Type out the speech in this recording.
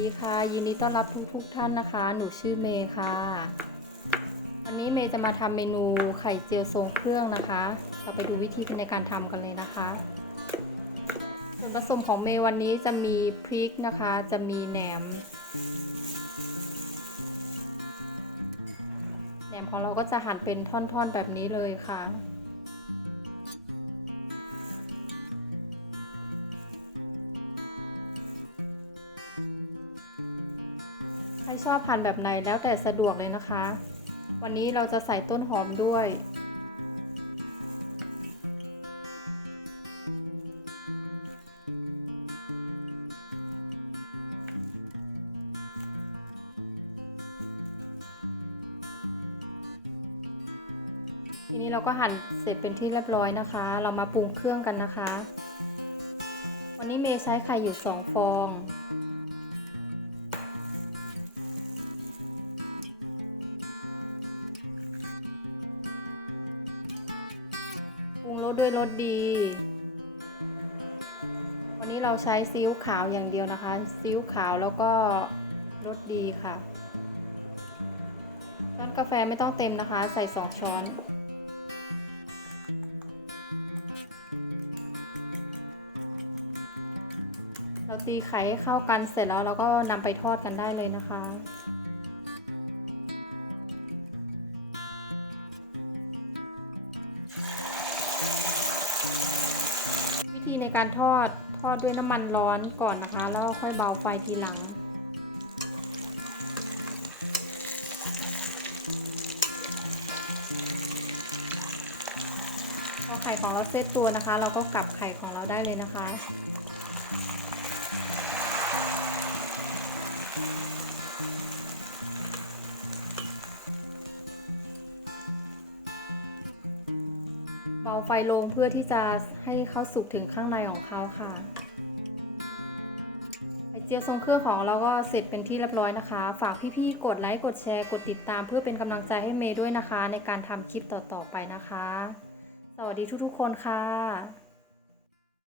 ดีค่ะ ยินดีต้อนรับทุกทุกๆท่านนะคะ หนูชื่อเมย์ค่ะ วันนี้เมย์จะมาทำเมนูไข่เจียวทรงเครื่องนะคะ เราไปดูวิธีในการทำกันเลยนะคะ ส่วนผสมของเมย์วันนี้จะมีพริกนะคะ จะมีแหนม แหนมของเราก็จะหั่นเป็นท่อนๆแบบนี้เลยค่ะ ใครชอบหั่นแบบไหนแล้วแต่สะดวกเลยนะคะ วันนี้เราจะใส่ต้นหอมด้วย ทีนี้เราก็หั่นเสร็จเป็นที่เรียบร้อยนะคะ เรามาปรุงเครื่องกันนะคะ วันนี้เมย์ใช้ไข่อยู่สองฟอง ปรุงรสด้วยรสดี วันนี้เราใช้ซีอิ๊วขาวอย่างเดียวนะคะซีอิ๊วขาวแล้วก็รสดีค่ะช้อนกาแฟไม่ต้องเต็มนะคะ ใส่สองช้อนเราตีไข่ให้เข้ากันเสร็จแล้วเราก็นำไปทอดกันได้เลยนะคะ ธีในการทอดทอดด้วยน้ำมันร้อนก่อนนะคะ แล้วค่อยเบาไฟทีหลัง พอไข่ของเราเซตตัวนะคะ เราก็กลับไข่ของเราได้เลยนะคะ เบาไฟลงเพื่อที่จะให้เขาสุกถึงข้างในของเขาค่ะไข่เจียวทรงเครื่องของเราก็เสร็จเป็นที่เรียบร้อยนะคะ ฝากพี่ๆ กดไลค์ กดแชร์ กดติดตาม เพื่อเป็นกำลังใจให้เมย์ด้วยนะคะ ในการทำคลิปต่อๆไปนะคะ สวัสดีทุกๆ คนค่ะ